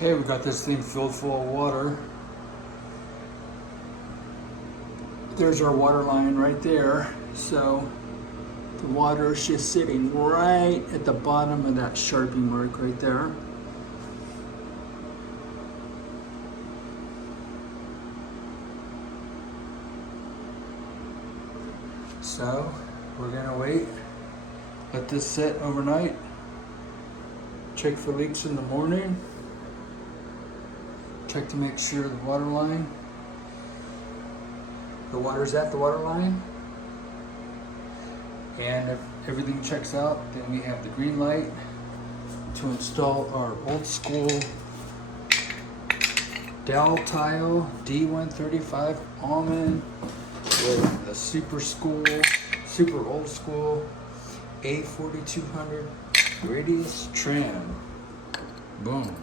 Okay, we got this thing filled full of water. There's our water line right there. So the water is just sitting right at the bottom of that Sharpie mark right there. So we're gonna wait, let this sit overnight, check for leaks in the morning, check to make sure the water's at the water line, and if everything checks out, then we have the green light to install our old school Dell Tile D135 almond with the super old school A4200 radius trim. Boom.